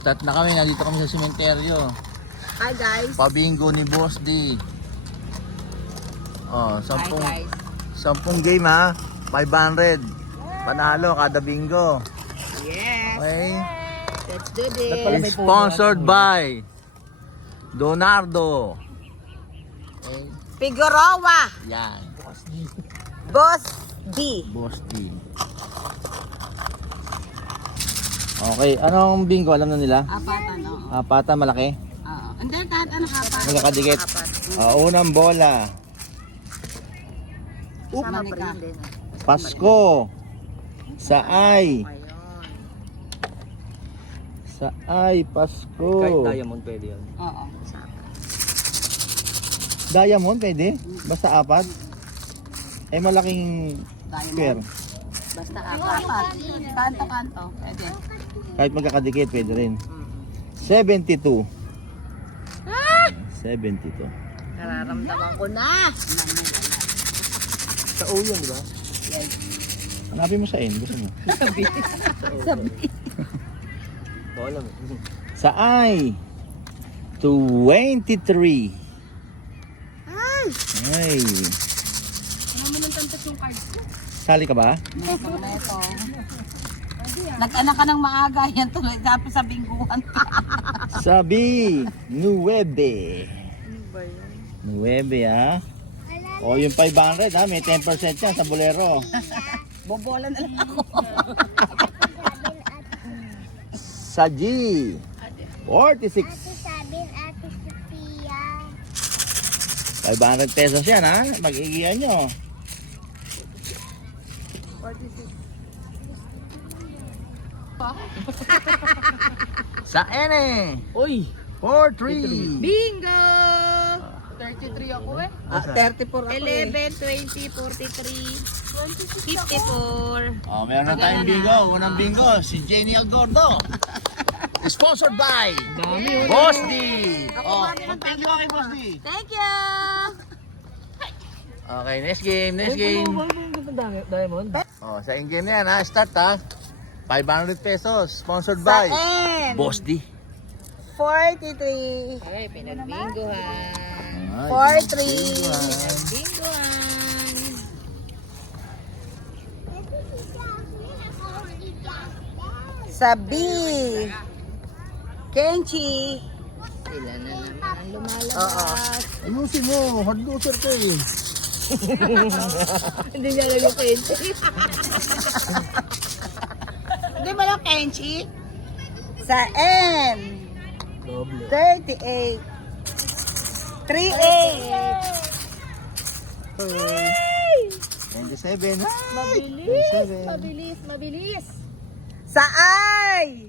Start na kami, nandito kami sa sementeryo. Hi guys. Pabingo ni Boss D. Oh, Hi guys. 10 game ha. 500. Panalo kada bingo. Yes. Okay. Let's do this. Sponsored by Donardo. Okay. Figueroa. Yan. Boss D. Boss D. Okay, anong bingo? Alam na nila? Apatan, no? Apatan, malaki? Oo. Hindi, kahit ano kapat. Magkakadikit. Unang bola. Sama pa rin din. Pasko. Saay. Saay, Pasko. Kahit diamond pwede yun. Oo. Diamond pwede? Basta apat? Eh malaking square. Basta apat. Kanto-kanto. Pwede. Kahit magkakadikit pwede rin. 72. 72. Nararamdaman ko na. Sa O yun, di ba? Hanapin mo sa N. Gusto mo? Sabi. Oo alam eh. Saay. 23. Ay. Ano mo nang tantas yung cards ko? Sali ka ba? Meto. Nag-anak ka ng maaga yan tuloy. Tapos sa bingguhan ka. Sabi. 9. 9 ha. O yung 500 ha. May 10% yan sa bolero. Bobola na lang ako. Sa G. 46. Sabihin Ate Sophia. 500 pesos yan ha. Mag-igihan nyo. Sa N eh. Uy! 4-3. Bingo! 33 ako eh. 34 ako 11, 20, 43, 54. Oh, meron na tayong bingo. Unang bingo, si Jenny Algordo. Sponsored by Boss D. Oh, mag-thank you kay Boss D. Thank you! Okay, next game, next game. Diamond? Oh, sa in-game na yan ha. Start ha. 500 pesos. Sponsored Sa by N. Boss D. 43. Ay, pinagbingohan. 43. Bingohan. Sa B. Kenchi. Sila na naman ang lumalabas. Oo. Ayusin mo. Hard loser ka eh. Hindi niya lang yung kwento. Hindi ba lang Kenchi? Sa N. Doble. 38. 38. 27. Mabilis. 27. Mabilis. Mabilis. Sa I.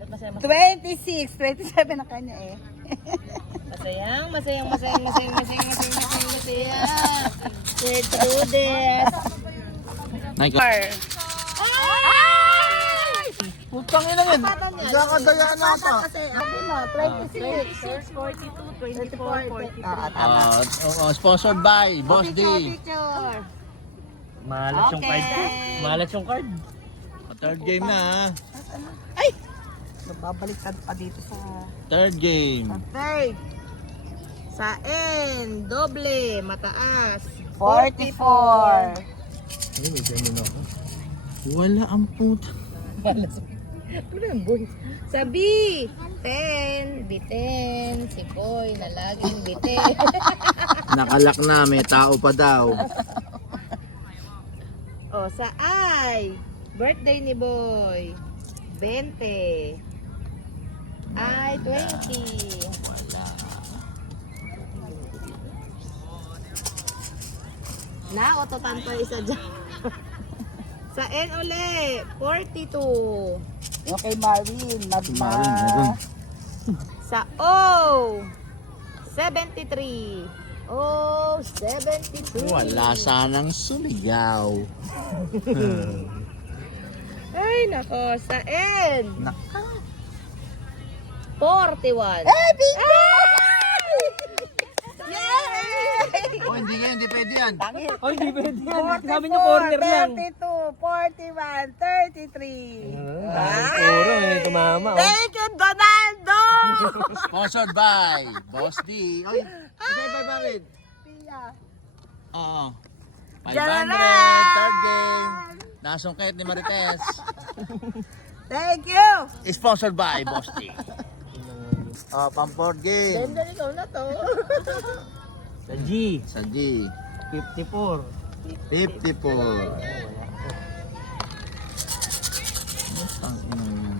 26. 27 na kanya eh. Masayang. Let's do this. Nike. Putang ina yan. Kakadayaan na ka. Kasi ako mo, 26. 42, 24, 43. Sponsored by Boss D. Picture. Malas yung card. Okay. Malas yung card. Third game na ha. Babaliktad pa dito sa Third game. third. Sa N, doble, mataas. 44. Ay, may ganyan ako. Wala ang puta. Sa B, 10, B10, si Boy na laging B10. Nakalak na, may tao pa daw. O, sa I, birthday ni Boy. 20. I, 20. Na, ototan pa isa dyan. Sa N uli, 42. Okay, Marvin. Marin, meron. Sa O, 73. O, 73. Wala sanang sumigaw. Ay, nako. Sa N, Naka. 41. Eh, bingo! Yay! Oh, hindi pwede yan. Ay, di pwede yan. Sabi niyo corner lang. 32, 41, 33. Puro eh. tumama. Oh. Thank you, Donaldo! Sponsored by Boss D. Oy, bakit? Oo. 500, third game. Nasungkit ni Marites. Thank you! Sponsored by Boss D. Pang-board game. Ganda ikaw na to. Sa G, Sa G. 54. 54. Ang ina yun.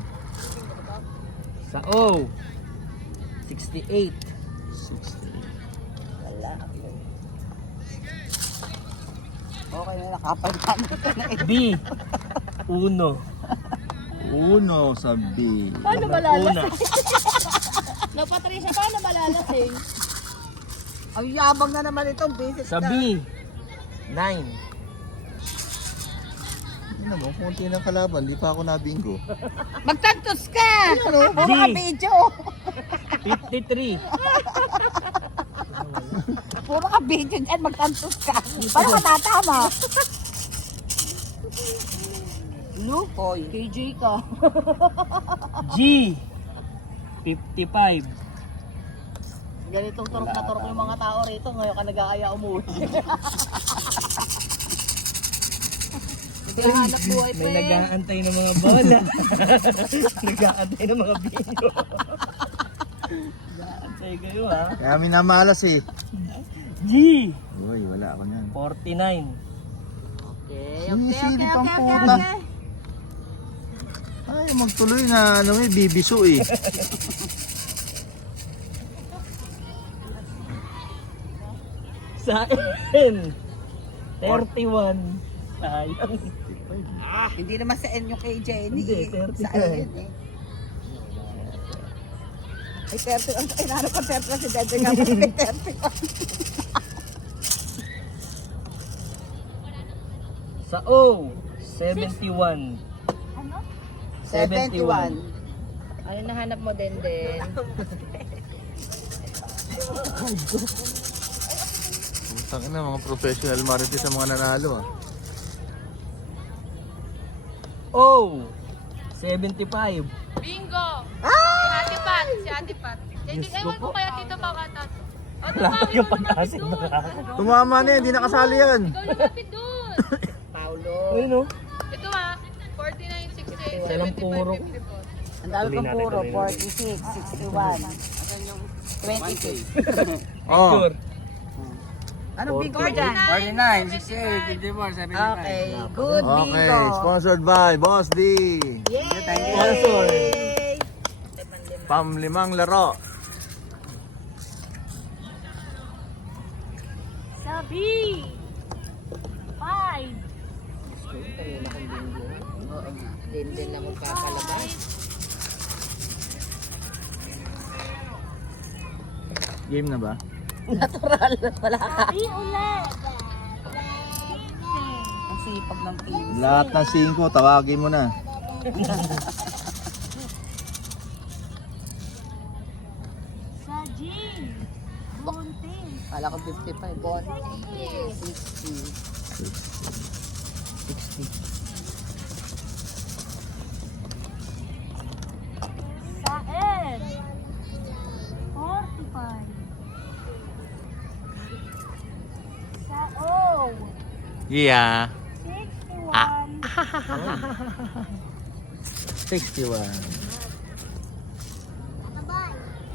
Sa O, 68. 60. Wala. Okay na, nakapagpamit ka na. B, 1. Uno sa B. Paano Una. malalasing? No, Patricia, paano malalasing? Ang yabang na naman itong visit Sa na. B, 9. Ano mo, kunti ng kalaban, di pa ako nabingo. Magtantos ka! Puro G. ka video. 53. Puro ka video dyan, magtantos ka. Paano ka tatama? Lupoy. KJ ka. G, 55. Ganitong turok na turok yung mga tao rito. Ngayon ka nag-aaya umuwi. Hindi hanap buhay pa May eh. nag-aantay ng mga bola. Nag-aantay ng mga bingo. Nag-aantay kayo ha. Kaya minamalas eh. G, Uy, wala ako niyan. 49. Sinisilip ang puta. Ay, magtuloy na ano eh, bibiso eh. Sa N, 31. Sayang. Hindi naman sa N yung kay Jenny. Hindi, eh. 30 Sa ka eh. N eh. Ay, 30. Ang inano ko 30 kasi dati nga may 30. Sa O, 71. 71. Ano nahanap mo din? Putang ina, mga professional marites sa mga nanalo ah. O, 75. Bingo! Ah! Si Ate Pat, si Ate Pat. Diyos ko Ewan ko po. kaya tito Makata. O, Wala tumawin kayong mo pag-asa lumapit na. doon. Tumama na eh, hindi nakasali yan. Ikaw lumapit doon. Paulo. Ayun o. Ito ha, 49, 68, Walang puro. 75, 54. Ang dami Tuloy kong natin, puro. tuloy 46, 61. 26. Oh. Sure. Anong bingo mo dyan? 49, 68, 54, 75. Okay. Good bingo. Okay, sponsored by Boss D. Sponsor. Pamlimang laro. Sabi! 5! Din na magpapalabas. Game na ba? Natural. Wala ka. Sabi ulit! Ang sipag ng team. Lahat ng 5, tawagin mo na. Sa G! Bunti! Kala ko 55. Bon. 60. Sa N! 45! Sa O! Yeah. 61! 61.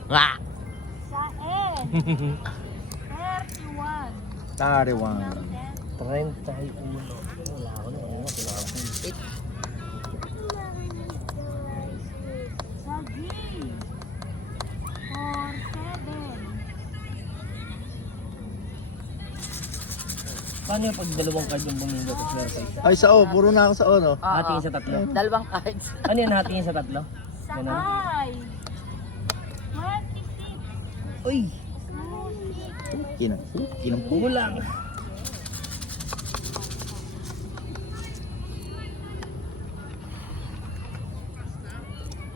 Ah! Sa N! 31! 31. 31. Wala ako na. Wala ako. Sa G! 47! Paano yung pag dalawang card yung bumingo tapos meron sa isa? Ay, sa O. Puro na ako sa O, no? Hatiin sa tatlo. Dalawang cards. Ano yan hatiin sa tatlo? Sa Ganun. I! 26! Uy! Kinang Kulang.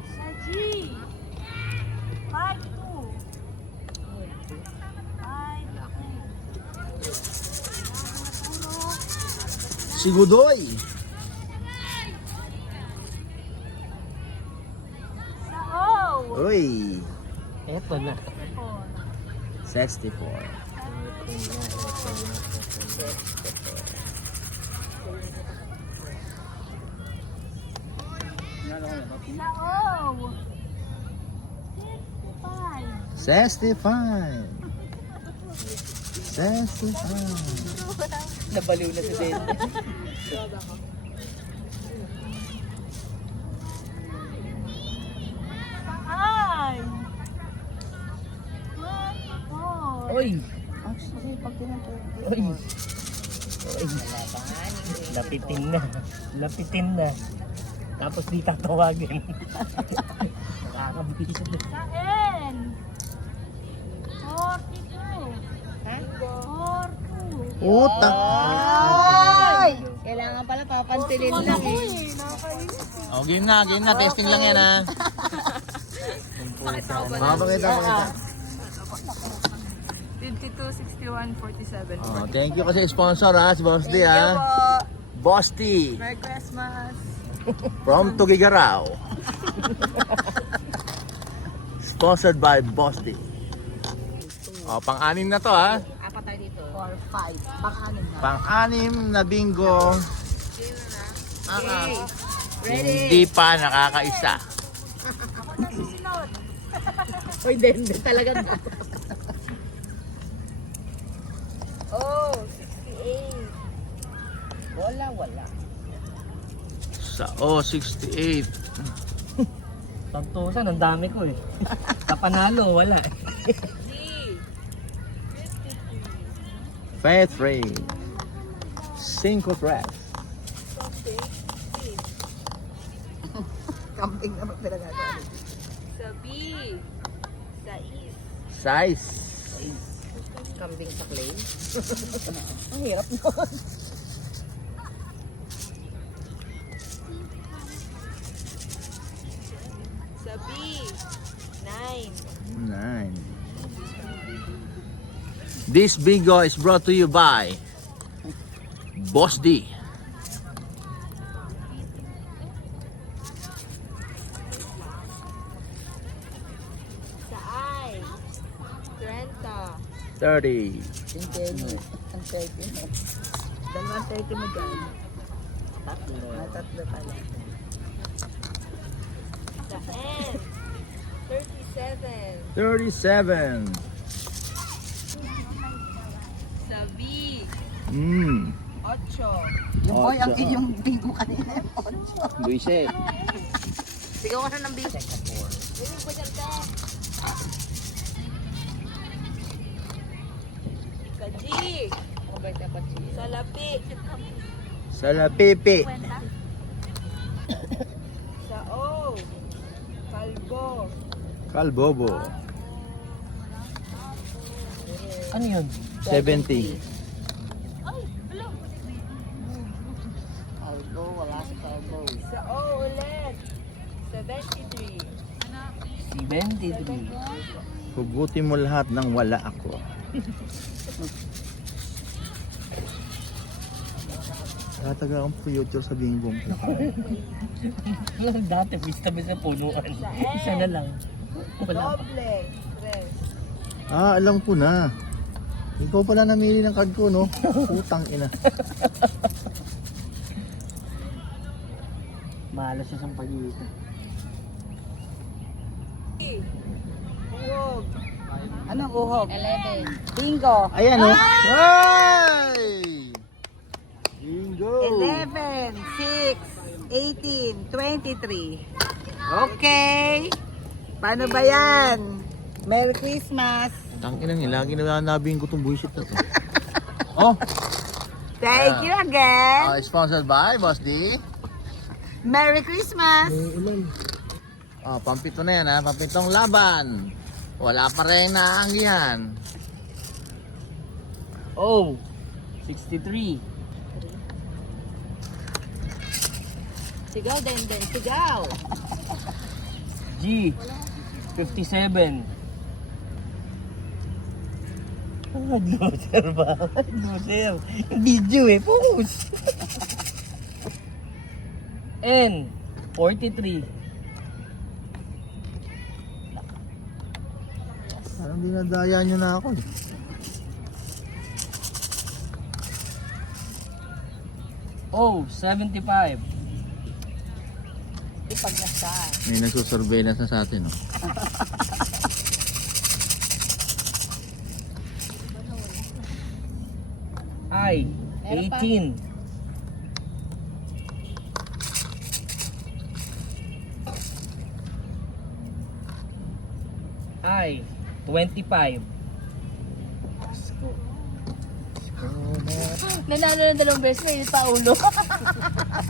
Sa G! 52! 52! Si Gudoy. Uy, Eto na. 64. Sao. 65. 65. Nabaliw na si Den. Ay. Oh. Oy! Actually, pag tinatawag. Oy! Oy! Lapitin na. Lapitin na. Tapos di tatawagin. Nakakabisa na. Sa N. 42. Ha? 42. Utak. Ay! Kailangan pala papantilin lang eh. Oh, game na. Testing lang yan, ha. Pakita. 52, 61, 47. Oh, thank you kasi sponsor, ha. Si Boss D, Thank you ha. po. Boss D. Merry Christmas. From Tugigaraw. Sponsored by Boss D. Oh, pang-anim na to, ha. Apat tayo dito. 4, 5. Pang-anim na. Pang-anim na bingo. Okay. Hindi pa nakakaisa. Uy, Den talaga. Oh, 68. Wala. Sa 68. Tantusan, ang dami ko eh. Kapanalo, wala. Faith Ray. 5 tracks. Camping naman talaga. Sa B. Sa East. Size. Kambing sa clay. Ang hirap nun. Sa B. 9. 9. This bingo is brought to you by Boss D. Sa I. 30. 30. Ang 30 mo. Dalawang 30 mo dyan. Tatlo pala. Sa N. 37. 37. Sa B. 8. 8. Yung boy, ang iyong bingo kanina. 8. Luise. Sigaw ka na ng big. Sa G. Mabait dapat siya. Sa Lapi. Sa Lapipi. Sa O. Kalbo. Kalbobo. Ano yun? 70. Algo, wala sa carbo. Sa O ulit. 73. 73. Hugutin mo lahat ng wala ako. Tataga akong future sa bingo. Dati, bista-bista punuan. Isa na lang. Wala pa. Doble. 3. Alam ko na. Ikaw pala namili ng card ko, no? Putang ina. Malas siya sa pag-iita. Huwag. Anong uhog? 11. Bingo. Ayan, no? Hey! Bingo! 11, 6, 18, 23. Okay. Paano ba yan? Merry Christmas. Tangina nila, lagi na nabing ko itong bullshit na to. Oh! Thank you again. Sponsored by Boss D. Merry Christmas. Oh, pampito na yan, ha? Pampitong laban. Wala pa rin naanggihan. Oh! 63. Sigaw, Den. Sigaw. G. 57. Loser ba? Loser. Video eh. Focus. N. 43. Parang dinadaya nyo na ako eh. Oh, 75. Ipaglasaan. May nagsusurveillance na sa atin, oh. I, 18. I, 25. Let's go. Nanalo ng dalawang beses, may pa ulo.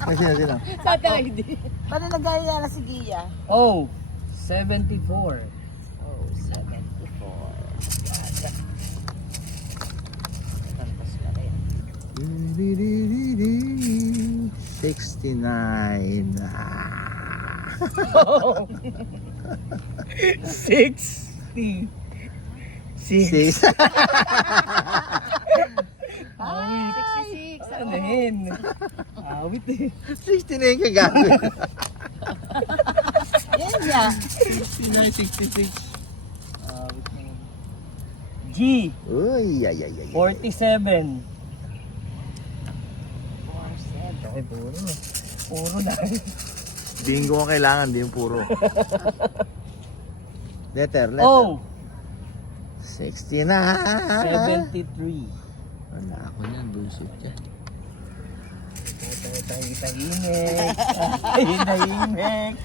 Ay, sino? Sa atin hindi. Paano nagaya na si Gia? Oh, 74. Oh, 74. Tapos ka rin. 69. Oh, 60. 6. 6. Awit. 66. Ano yun? Awit eh. 60 na yung kagawin. Yan niya. 69, 66. Awit na yun. G, Uy, ay. 47. Ay, puro. Puro na. Bingo ang kailangan, di yung puro. Letter. Oh, 60 na. 73. Wala ako yan, bullshit yan. Tahimik. Tahimik.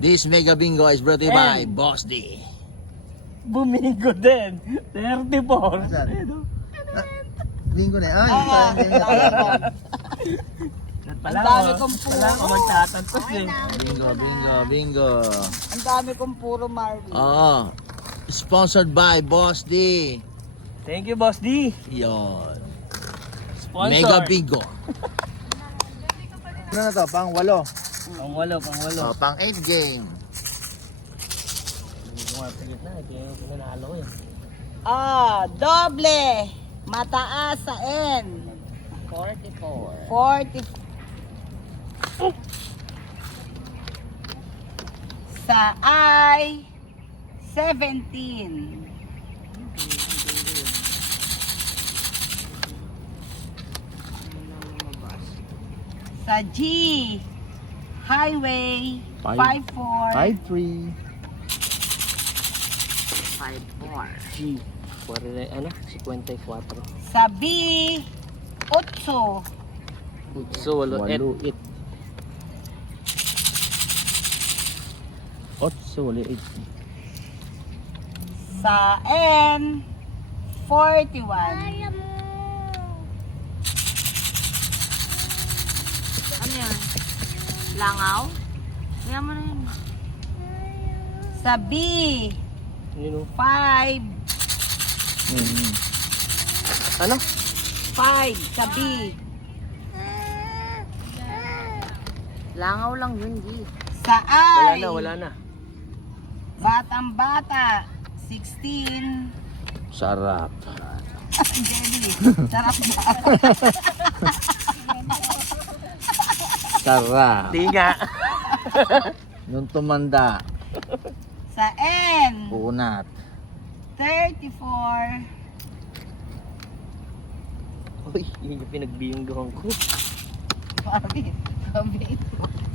This Mega Bingo is brought to you by Boss D. Bumingo din. 34. Saan? Bingo na yan. Ay, Pala Ang dami kong puro. Pala ako magtatantos eh. bingo. Ang dami kong puro Marvin. Oo. Sponsored by Boss D. Thank you, Boss D. Yon. Sponsor. Mega Bingo. Ano na to? Pang 8. Pang walo. Oh, pang 8 game. Hindi ko mapigit na. Kaya yung pinanalo ko eh. Doble. Mataas sa N. 44. 40. Sa I, 17. Sa G, Highway, 54. 5-3. 54. G. 54. Sa B, 8. So, walo. 8. 8. Sa N, 41. Ano yan? Langaw? Kaya mo na yun. Sa B, Yun o. 5. Ano? 5 sa B. Langaw lang yun, G. Sa I, Wala na. Batang Bata, 16. Sarap. Sarap na. Sarap. Di nga. Nung tumanda, Sa N, unat. 34. Uy, yun yung pinagbiyunggahan ko. Marvin,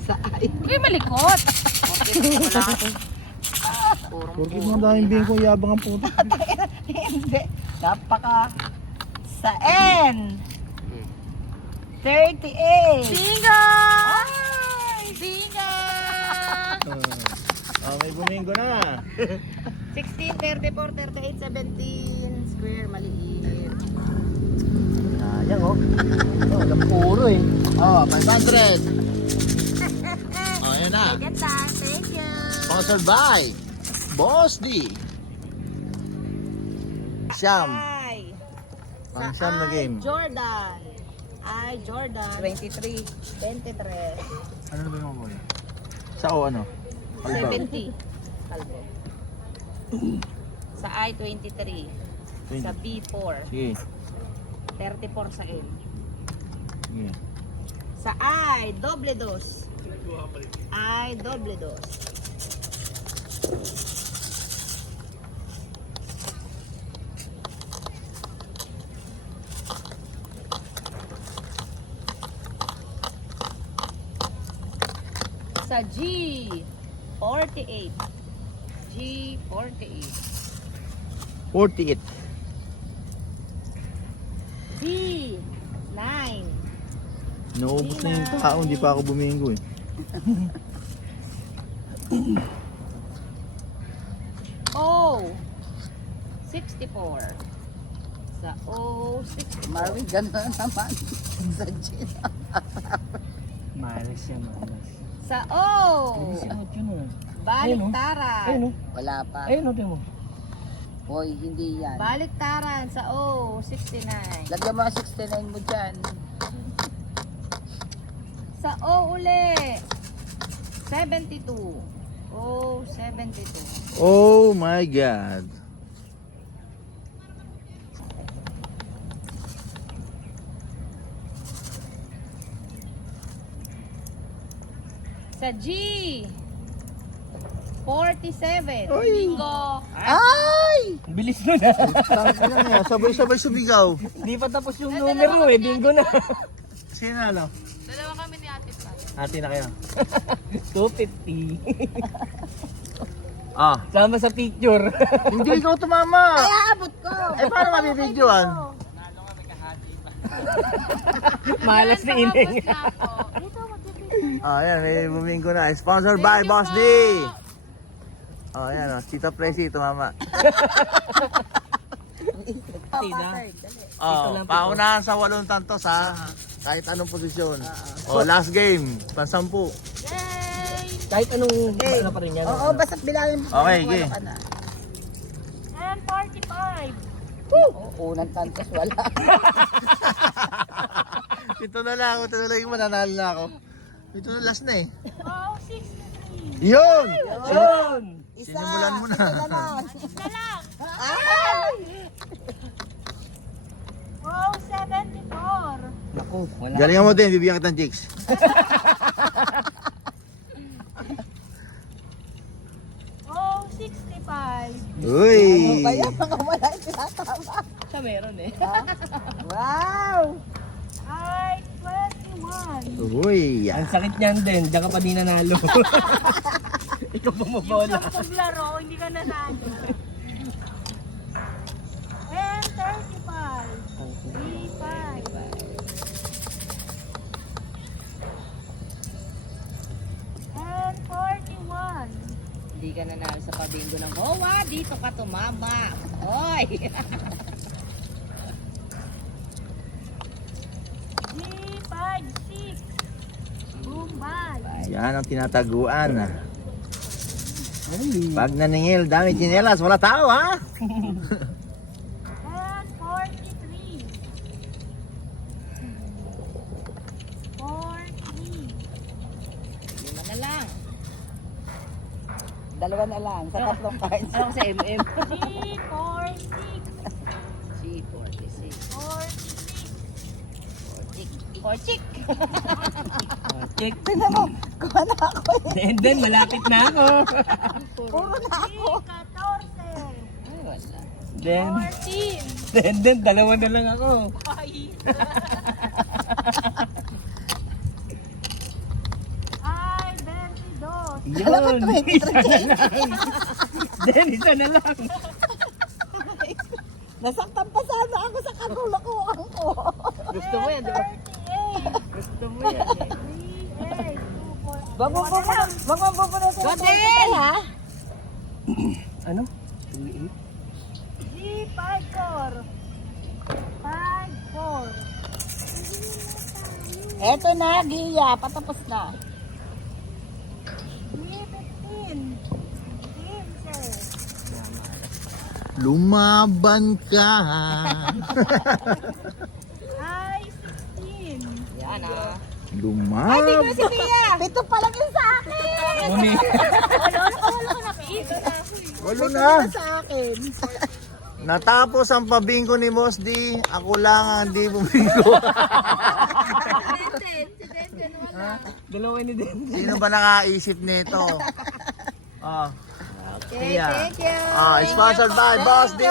sa I. Uy, malikot! Porque mga daming bingo, yabang ang puto. Hindi. Napaka. Sa N, 38. Bingo! Bingo! May bumingo na. 16, 34, 38, 17. Square, maliit. Sayang oh. Walang puro eh. Oh, 500. Oh, yun na. Ganda, thank you. Sponsored by Boss D. Siyam. I. Pang siyam na game. Jordan. I, Jordan. 23. 23. Ano na ba yung mga Sa O ano? 70. Kalbo. Sa I, 23. Sa B, 4. Sige. 34 sa L. Sige. Sa I, doble dos. I, doble dos. Sa G, 48. G, 48. 48. B, 9. Naubos na yung tao, hindi pa ako bumingo eh. O, 64. Sa O, 64. Marvin, gano'n naman. Sa Gin. Malas siya, malas. Sa O, Simot yun, baliktaran. Ayun, Wala pa. ayun, tingnan mo. Hoy, hindi yan. Baliktaran sa O, 69. Lagyan mo ang 69 mo dyan. Sa O uli, 72. O, 72. Oh my God. Sa G, 47. Bingo. Ay! Bilis mo na. Sabay-sabay sumigaw. Hindi pa tapos yung numero eh, bingo na. Sino ano? Dalawa kami ni Ate Pat. Ate na kayo. 250. Ah. Sama sa picture. Hindi ikaw tumama. Ay, aabot ko. Eh, paano mabibidyoan? Malas na ining. Ah, yan, may bumingo na. Sponsored by Boss D. Oh, yan, oh. Tita Presi, tumama. Oh, paunahan sa 8 tantos ha. Kahit anong posisyon. Oh, last game, pansampu. Kahit anong ano pa rin yan. Oo, basta bilangin mo. Okay, kung okay. ano ka na. And 45. Oo, unang tantos wala. Ito na lang yung mananalo na ako. Ito na last na eh. Oh, 63. Yun! Yun! Isa. Sinimulan mo na. Isa lang. Na lang. Ay! Oh, 74. Naku, wala. Galingan mo din, bibigyan kita ng chicks. Oh, 65. Uy! Kaya mga wala yung tinatama. Siya meron eh. Wow! Ay, 21. Uy! Ang sakit niyan din, diyan ka pa di nanalo. Ikaw bumobola. Yung paglaro, hindi ka nanalo. And 35. 35. And 41. Hindi ka nanalo sa pabingo ng BOA. Dito ka tumama. Hoy! G56. Bombay. Yan ang tinataguan. Ay, Pag naningil, dami chinelas, wala tao ha? And 43. 43. Lima na lang. Dalawa na lang sa tatlong cards. Ano sa MM? G46. G46. 46. Porchik. check. Tignan mo, kuha na ako eh. And then, malapit na ako. Puro na ako. G14. Ay, wala. Then, 14. then, dalawa na lang ako. Ay, 22. Yun, isa na lang. Then, isa na lang. Nasaktan pa sana ako sa kanulakuan ko. Gusto mo yan, di ba? 38. Gusto mo yan eh. 38. 24. Wag mo bubunutin ang Godel! pagkakay, ha? Ano? G54. 54. Eto na, Gia. Patapos na. G15. 15. Lumaban ka. Ay, 16. Yan ah. Lumaban. Pito pa lang yun sa akin. Muni. Wala ko na piso na ako eh. Walo Pito na. na sa akin. Natapos ang pabingo ni Boss D. Ako lang ang di buminggo. Dalawa ni din. Sino ba nakaisip nito? Oh. Okay, Yeah. thank you. Ah, sponsored by Boss D.